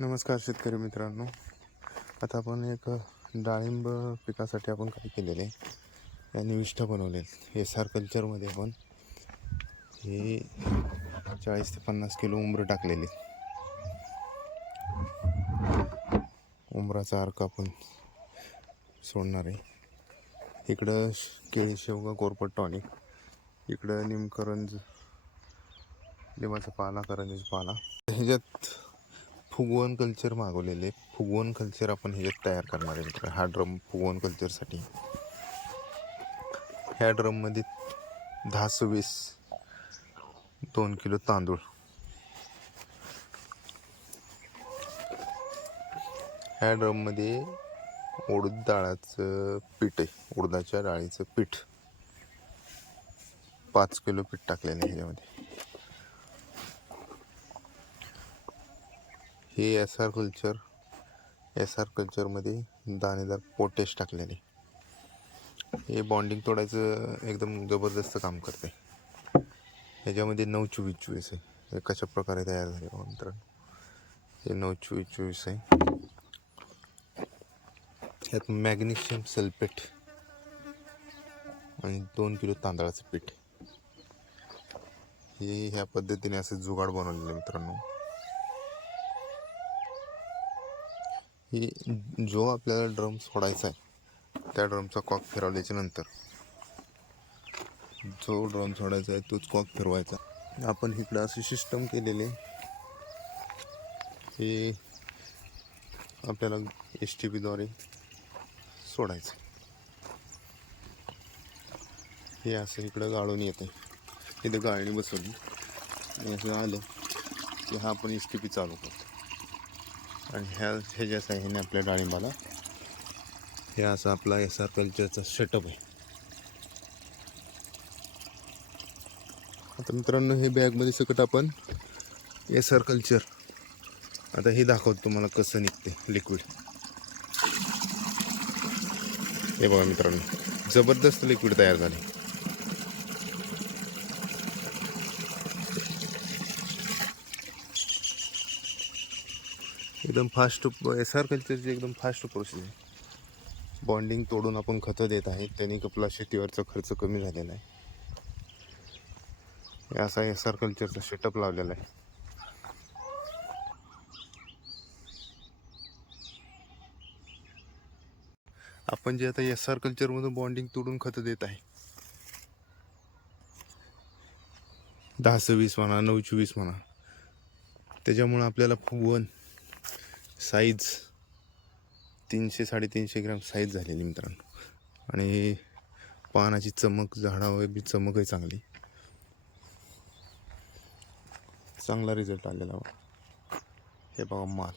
नमस्कार शेतकरी मित्रांनो. आता आपण एक डाळिंब पिकासाठी आपण काय केलेले आहे, निविष्ठा बनवले. SR कल्चरमध्ये आपण हे 40 ते 50 किलो उंबर टाकलेले. उंबराचा अर्क आपण सोडणार आहे. इकडं केळी शेवगा कोरपट टॉनिक, इकडं निमकरंज, लिंबाचा पाला, करंजाचा पाला. ह्याच्यात फुगवण कल्चर मागवलेले. फुगवण कल्चर आपण ह्याच्यात तयार करणार आहे मित्र. हा ड्रम फुगवण कल्चरसाठी. ह्या ड्रममध्ये 10-20 2 किलो तांदूळ, ह्या ड्रममध्ये उडद डाळाचं पीठ आहे. उडदाच्या डाळीचं पीठ 5 किलो पीठ टाकलेलं आहे ह्याच्यामध्ये. हे SR कल्चरमध्ये दाणेदार पोटॅश टाकलेले. हे बॉन्डिंग तोडायचं एकदम जबरदस्त काम करते. ह्याच्यामध्ये 9-24-24 आहे. हे कशा प्रकारे तयार झाले मित्रांनो, हे 9-24-24 आहे. ह्यात मॅग्नेशियम सल्फेट आणि 2 किलो तांदळाचं पीठ, हे ह्या पद्धतीने असं जुगाड बनवलेलं मित्रांनो. ही जो आपल्याला ड्रम सोडायचा आहे, त्या ड्रमचा कॉक फिरवल्याच्या नंतर जो ड्रम सोडायचा आहे तोच कॉक फिरवायचा. आपण इकडं असे सिस्टम केलेले. हे आपल्याला STPद्वारे सोडायचं. हे असं इकडं गाळून येते. इथं गाळणी बसवली आणि असं आलं की हा आपण STP चालू करतो. आणि ह्याच्या साह्याने आपल्या डाळिंबाला हे असं आपला SR कल्चरचा सेटअप आहे. आता मित्रांनो, हे बॅगमध्ये सकट आपण SR कल्चर, आता हे दाखवतो तुम्हाला कसं निघते लिक्विड. हे बघा मित्रांनो, जबरदस्त लिक्विड तयार झाले. एकदम फास्ट SR कल्चरची एकदम फास्ट प्रोसेस आहे. बॉन्डिंग तोडून आपण खतं देत आहे, त्यांनी आपला शेतीवरचा खर्च कमी झालेला आहे. असा SR कल्चरचा सेटअप लावलेला आहे. आपण जे आता SR कल्चरमधून बॉन्डिंग तोडून खतं देत आहे, 10-20 म्हणा, 9-24 म्हणा, त्याच्यामुळं आपल्याला फुगवण साईज 300-350 ग्रॅम साईज झालेली मित्रांनो. आणि पानाची चमक, झाडावर बी चमक आहे चांगली. चांगला रिझल्ट आलेला. हे बघा माल.